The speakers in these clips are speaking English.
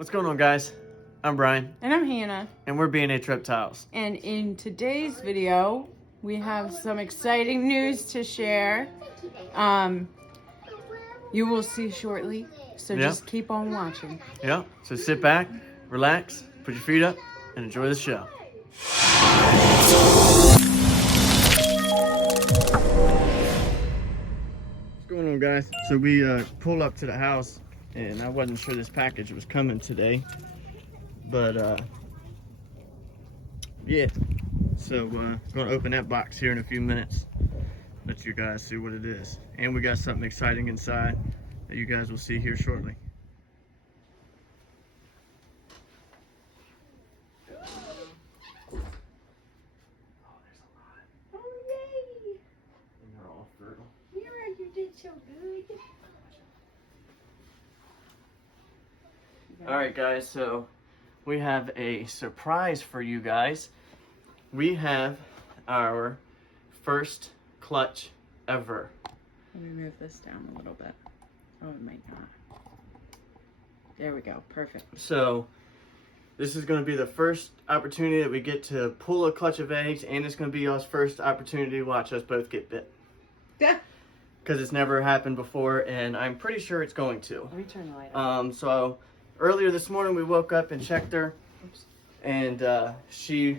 What's going on, guys? I'm Brian. And I'm Hannah. And we're B&A Reptiles. And in today's video, we have some exciting news to share. You will see shortly, so just keep on watching. Yeah, so sit back, relax, put your feet up, and enjoy the show. What's going on, guys? So we pulled up to the house, and I wasn't sure this package was coming today. But, yeah. So, gonna open that box here in a few minutes. Let you guys see what it is. And we got something exciting inside that you guys will see here shortly. Alright guys, so we have a surprise for you guys. We have our first clutch ever. Let me move this down a little bit. Oh, it might not. There we go, perfect. So this is going to be the first opportunity that we get to pull a clutch of eggs, and it's going to be y'all's first opportunity to watch us both get bit. Yeah. Because it's never happened before, and I'm pretty sure it's going to. Let me turn the light on. So earlier this morning we woke up and checked her. Oops. And she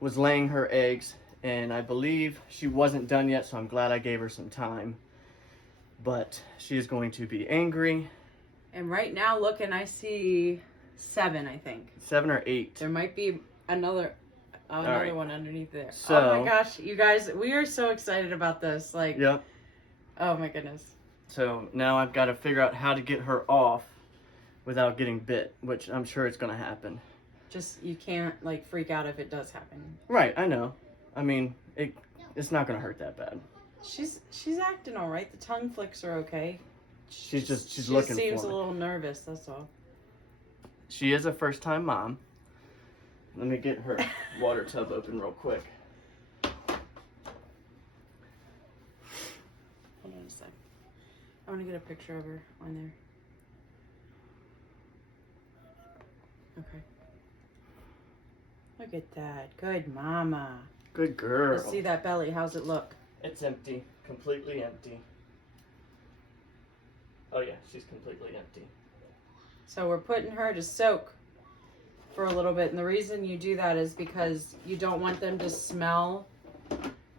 was laying her eggs, and I believe she wasn't done yet, so I'm glad I gave her some time. But she is going to be angry. And right now, looking, I see 7, I think. 7 or 8. There might be another right. one underneath there. So, oh my gosh, you guys, we are so excited about this. Like, yep. Oh my goodness. So now I've got to figure out how to get her off without getting bit, which I'm sure it's going to happen. Just, you can't, like, freak out if it does happen. Right, I know. I mean, it's not going to hurt that bad. She's acting all right. The tongue flicks are okay. She's looking for it. She seems a little nervous, that's all. She is a first-time mom. Let me get her water tub open real quick. Hold on a sec. I want to get a picture of her on there. Okay. Look at that. Good mama. Good girl. Let's see that belly. How's it look? It's empty. Completely empty. Oh yeah, she's completely empty. So we're putting her to soak for a little bit. And the reason you do that is because you don't want them to smell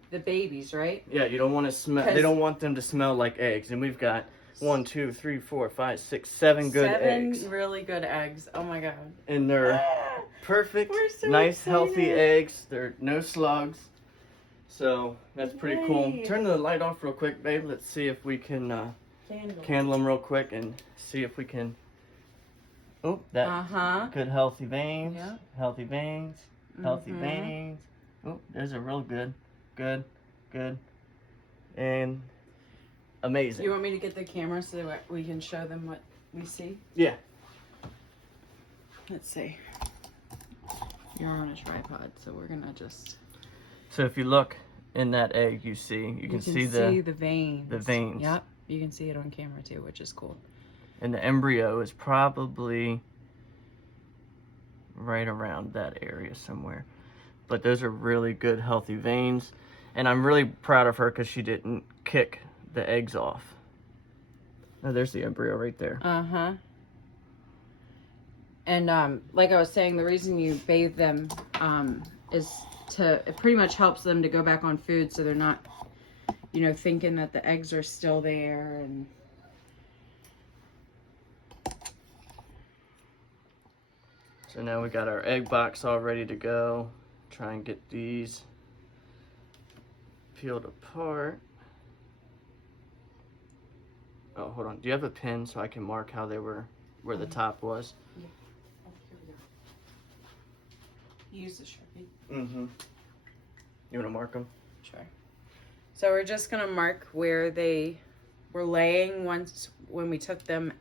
the babies, right? Yeah, you don't want to smell. They don't want them to smell like eggs. And we've got 1, 2, 3, 4, 5, 6, 7 good eggs. 7 really good eggs. Oh my god. And they're perfect, so nice, excited. healthy eggs. They're no slugs. So that's pretty cool. Turn the light off real quick, babe. Let's see if we can candle them real quick and see if we can. Oh, that good healthy veins. Yeah. Healthy veins. Healthy veins. Oh, there's a real good. And amazing. You want me to get the camera so that we can show them what we see? Yeah. Let's see. You're on a tripod, so we're gonna just. So if you look in that egg, you can see the veins. The veins. Yep. You can see it on camera too, which is cool. And the embryo is probably right around that area somewhere. But those are really good, healthy veins. And I'm really proud of her because she didn't kick the eggs off. Oh, there's the embryo right there. Uh-huh. And like I was saying, the reason you bathe them is it pretty much helps them to go back on food so they're not, thinking that the eggs are still there. And so now we got our egg box all ready to go. Try and get these peeled apart. Oh, hold on. Do you have a pen so I can mark how they were, where the top was? Yeah. Oh, here we go. Use the Sharpie. Mm-hmm. You want to mark them? Sure. So we're just going to mark where they were laying when we took them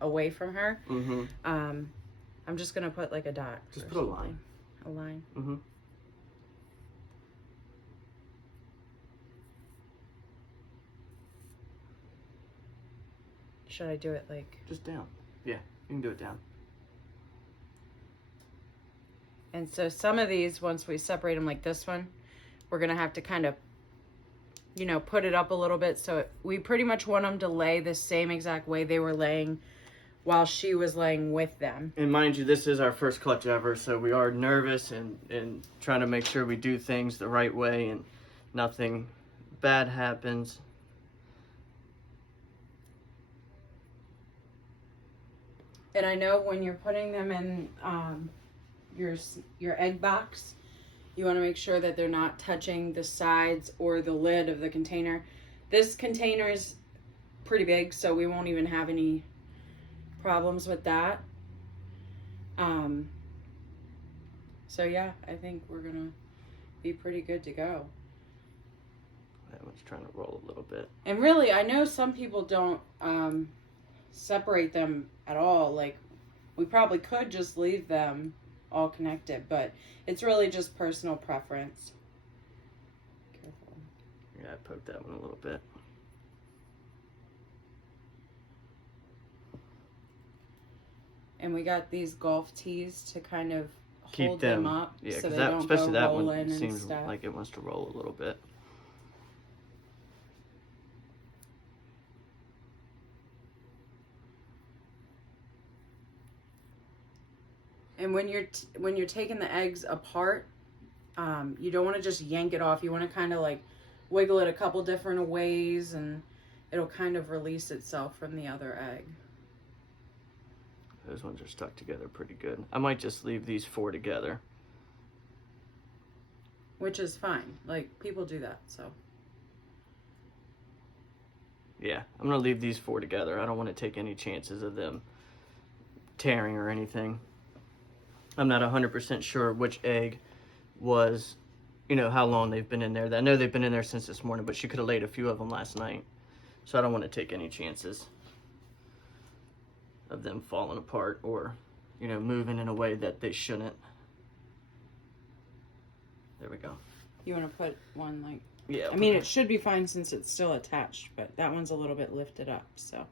away from her. Mm-hmm. I'm just going to put like a dot. Just put a line. A line. Mm-hmm. Should I do it like... Just down. Yeah, you can do it down. And so some of these, once we separate them like this one, we're going to have to kind of, you know, put it up a little bit. So we pretty much want them to lay the same exact way they were laying while she was laying with them. And mind you, this is our first clutch ever, so we are nervous and trying to make sure we do things the right way and nothing bad happens. And I know when you're putting them in your egg box, you want to make sure that they're not touching the sides or the lid of the container. This container is pretty big, so we won't even have any problems with that. So yeah, I think we're gonna be pretty good to go. That one's trying to roll a little bit. And really, I know some people don't separate them at all. Like, we probably could just leave them all connected, but it's really just personal preference. Careful. Yeah, I poked that one a little bit. And we got these golf tees to kind of Keep hold them up, yeah, so they that, don't especially go that one rolling and seems stuff. like it wants to roll a little bit. And when you're taking the eggs apart, you don't want to just yank it off. You want to kind of like wiggle it a couple different ways, and it'll kind of release itself from the other egg. Those ones are stuck together pretty good. I might just leave these 4 together. Which is fine. Like, people do that, so. Yeah, I'm going to leave these 4 together. I don't want to take any chances of them tearing or anything. I'm not 100% sure which egg was, you know, how long they've been in there. I know they've been in there since this morning, but she could have laid a few of them last night. So I don't want to take any chances of them falling apart or, you know, moving in a way that they shouldn't. There we go. You want to put one like... Yeah. I mean, it should be fine since it's still attached, but that one's a little bit lifted up, so.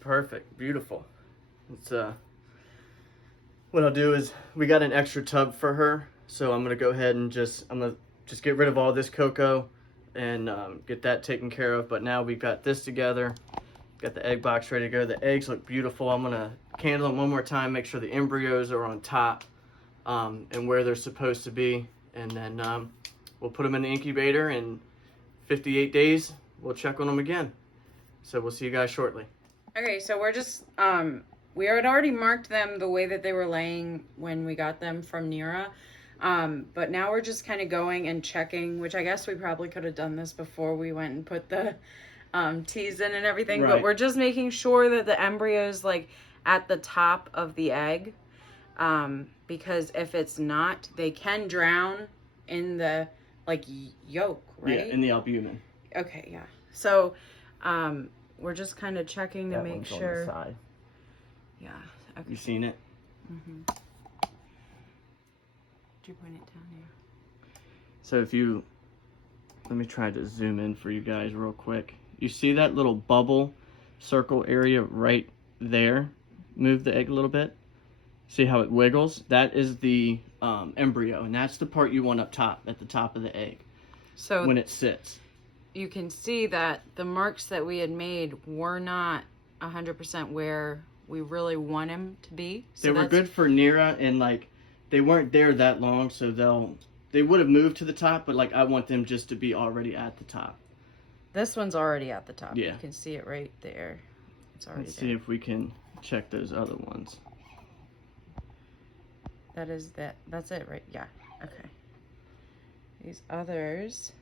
Perfect. Beautiful. It's what I'll do is we got an extra tub for her, so I'm gonna go ahead and just get rid of all this cocoa and get that taken care of. But now we've got this together, got the egg box ready to go. The eggs look beautiful. I'm gonna candle them one more time, make sure the embryos are on top and where they're supposed to be, and then we'll put them in the incubator. In 58 days we'll check on them again. So we'll see you guys shortly. Okay, so we're just, we had already marked them the way that they were laying when we got them from Neera. But now we're just kind of going and checking, which I guess we probably could have done this before we went and put the teas in and everything. Right. But we're just making sure that the embryo's like at the top of the egg. Because if it's not, they can drown in the like yolk, right? Yeah, in the albumin. Okay, yeah. So, we're just kind of checking to That make one's sure. on the side. Yeah. Okay. You seen it? Mm-hmm. Did you point it down here? So if you, let me try to zoom in for you guys real quick. You see that little bubble circle area right there? Move the egg a little bit. See how it wiggles? That is the embryo, and that's the part you want up top, at the top of the egg, So when it sits. you can see that the marks that we had made were not 100% where we really want them to be. So They were good for Neera, and like they weren't there that long, so they would have moved to the top, but like I want them just to be already at the top. This one's already at the top. Yeah. You can see it right there. It's already Let's see if we can check those other ones. That's it, right? Yeah. Okay. These others.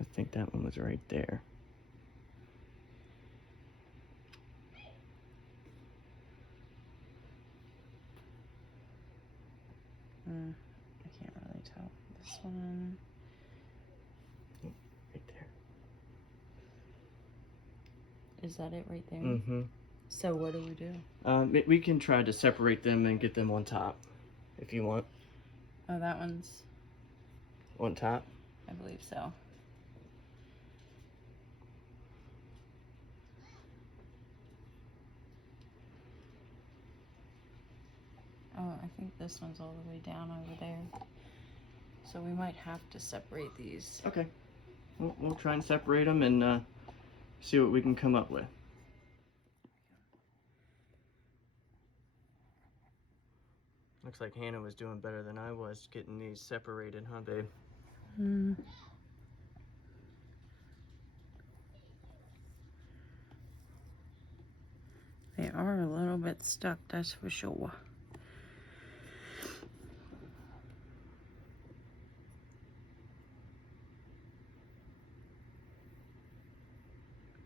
I think that one was right there. I can't really tell. This one. Right there. Is that it right there? Mm-hmm. So what do we do? We can try to separate them and get them on top if you want. Oh, that one's on top. I believe so. Oh, I think this one's all the way down over there. So we might have to separate these. Okay. We'll try and separate them and see what we can come up with. Looks like Hannah was doing better than I was getting these separated, huh, babe? Hmm. They are a little bit stuck, that's for sure.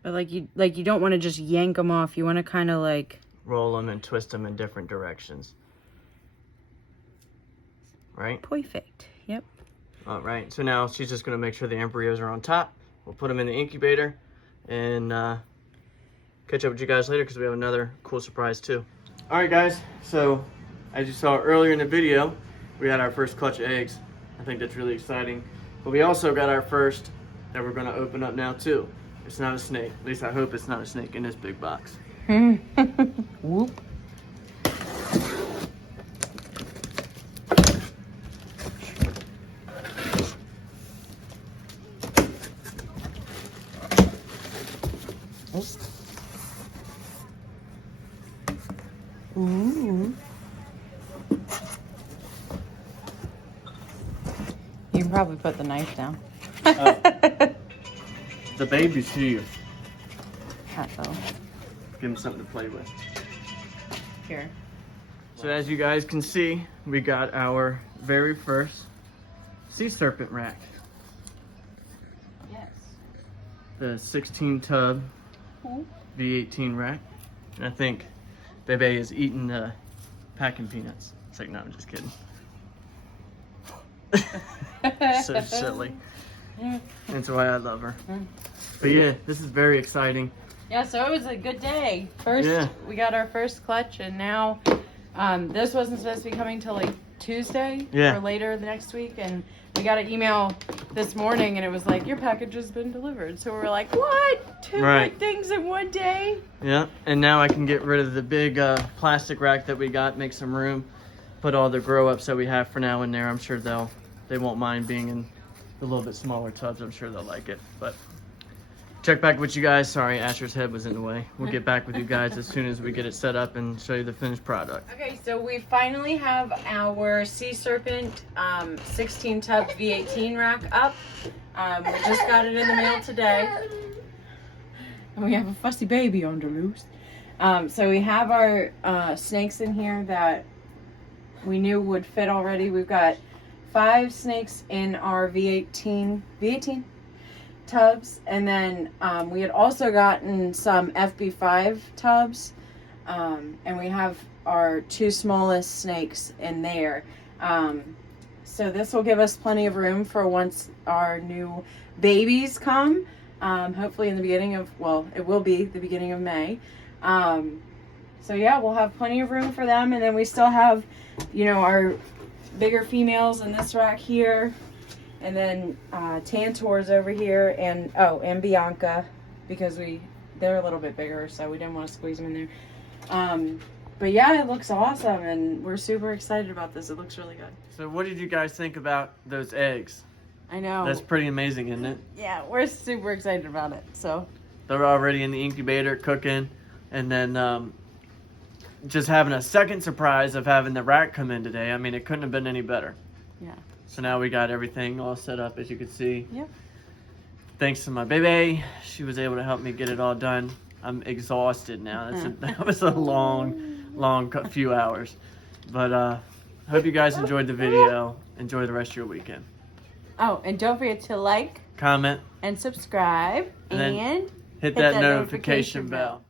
But like you don't want to just yank them off. You want to kind of like roll them and twist them in different directions. Right? Perfect. Yep. All right. So now she's just going to make sure the embryos are on top. We'll put them in the incubator and catch up with you guys later because we have another cool surprise too. All right, guys. So as you saw earlier in the video, we had our first clutch of eggs. I think that's really exciting. But we also got our first that we're going to open up now too. It's not a snake. At least I hope it's not a snake in this big box. Whoop. Ooh. You can probably put the knife down. The baby's here. Uh-oh. Give him something to play with. Here. So as you guys can see, we got our very first sea serpent rack. Yes. The 16 tub V18 rack. And I think Bebe is eating the packing peanuts. It's like, no, I'm just kidding. So silly. That's why I love her. But yeah, this is very exciting. Yeah, so it was a good day. First, we got our first clutch, and now this wasn't supposed to be coming till like Tuesday or later the next week, and we got an email this morning, and it was like, your package has been delivered. So we're like, what? Two big things in one day? Yeah, and now I can get rid of the big plastic rack that we got, make some room, put all the grow-ups that we have for now in there. I'm sure they won't mind being in the little bit smaller tubs. I'm sure they'll like it. But check back with you guys. Sorry, Asher's head was in the way. We'll get back with you guys as soon as we get it set up and show you the finished product. Okay, so we finally have our Sea Serpent 16 tub V18 rack up. We just got it in the mail today. And we have a fussy baby under loose. So we have our snakes in here that we knew would fit already. We've got 5 snakes in our V18 tubs, and then we had also gotten some FB5 tubs, and we have our 2 smallest snakes in there. So this will give us plenty of room for once our new babies come, hopefully in the beginning of, well, it will be the beginning of May. So yeah, we'll have plenty of room for them, and then we still have, you know, our bigger females in this rack here, and then Tantor's over here, and and Bianca, because they're a little bit bigger, so we didn't want to squeeze them in there. But yeah, it looks awesome, and we're super excited about this. It looks really good. So what did you guys think about those eggs? I know. That's pretty amazing, isn't it? Yeah, we're super excited about it. So they're already in the incubator cooking, and then just having a second surprise of having the rack come in today. I mean, it couldn't have been any better. Yeah. So now we got everything all set up, as you can see. Yep. Thanks to my baby. She was able to help me get it all done. I'm exhausted now. That was a long few hours. But hope you guys enjoyed the video. Enjoy the rest of your weekend. Oh, and don't forget to like, comment, and subscribe, and hit that notification bell.